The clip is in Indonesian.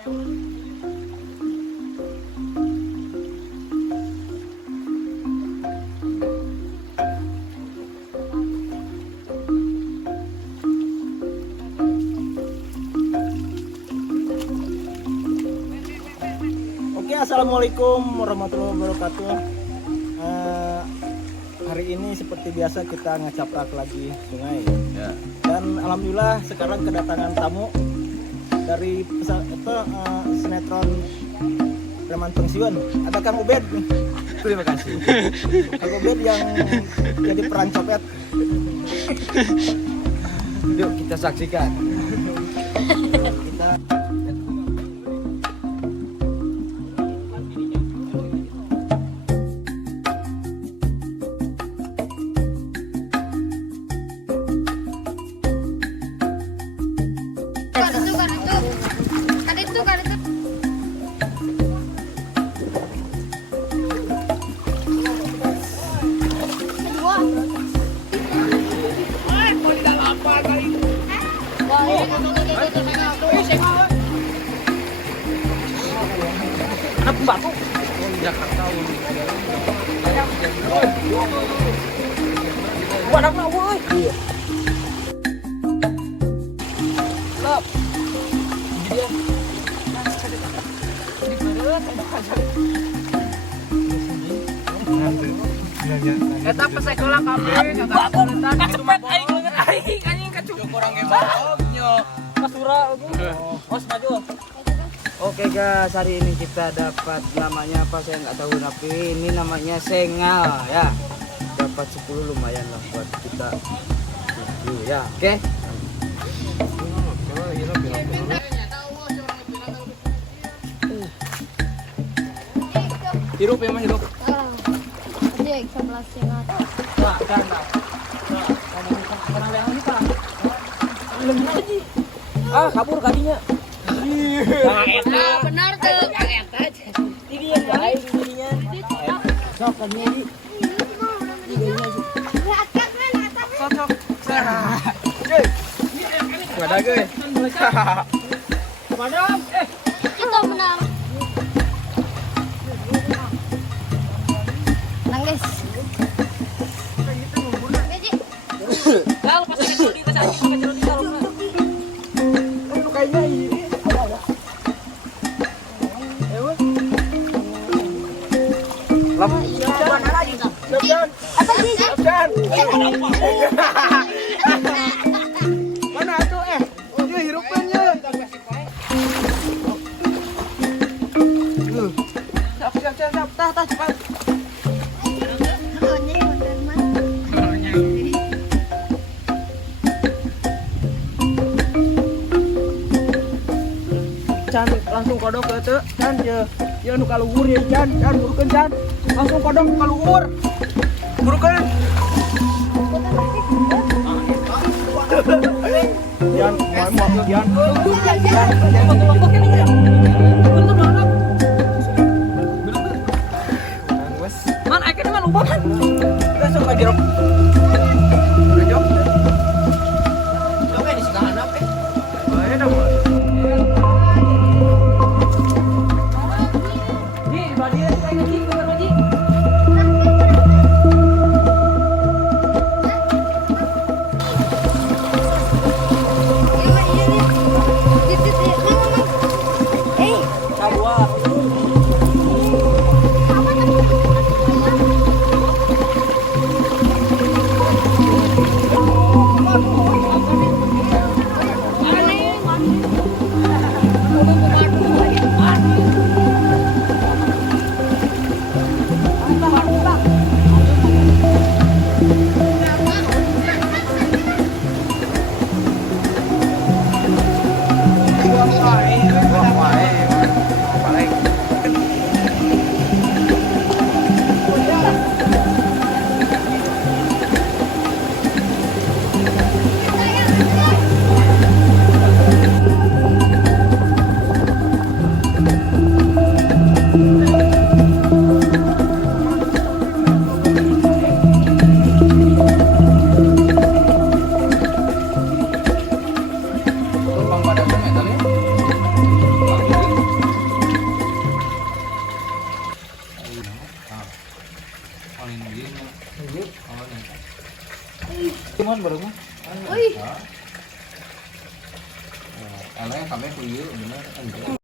Oke, assalamualaikum warahmatullahi wabarakatuh. Hari ini seperti biasa kita ngecaprak lagi sungai. Ya. Dan alhamdulillah sekarang kedatangan tamu dari sinetron Preman Pensiun. Ada Kang Ubed. Terima kasih. Kang Ubed yang jadi peran copet. Yuk kita saksikan. Kita Batu. Jakarta. Wadah mah woi. iya. Lap. Dia. Eta pesekolah kabeh kata kulitan itu mah aing leungeut aing anjing ka cukup orang ge bohongnya. Kasura os maju. Oke guys, hari ini kita dapat namanya apa saya nggak tahu, tapi ini namanya sengal ya. Dapat 10 lumayan lah buat kita review ya. Oke. Hirup ya mah hirup. Dek, 11 sengat. Wah, kan. Pernah lihat ini Pak? Lagi. Ah, kabur kadinya. Benar tuh, kaget aja. Ini yang baik ininya. Sok kan ini. Cocok. Wadah ge. Madam, Kita menang. Nangis. kalau pas ke Jody ke sana ke Jody kalau enggak. Kayaknya ini ada. Lam. Apa sih? Mana tuh dia hirupannya. Siap. Tah cepat. Can langsung kodok ke teu. Can ya nu kaluhur ya can burukeun can. Langsung kodok nu kaluhur. Burukeun. Yan, mau yan. Man, akhirnya man lupa man. Langsung lagi rok. Jok. Jok di sebelah anak Ayo dong. Di badia saya ngaji ke ngaji. Paling gini. Oh, nih. Cuman baru mah. Wih. Alay kami kuliah bener kan.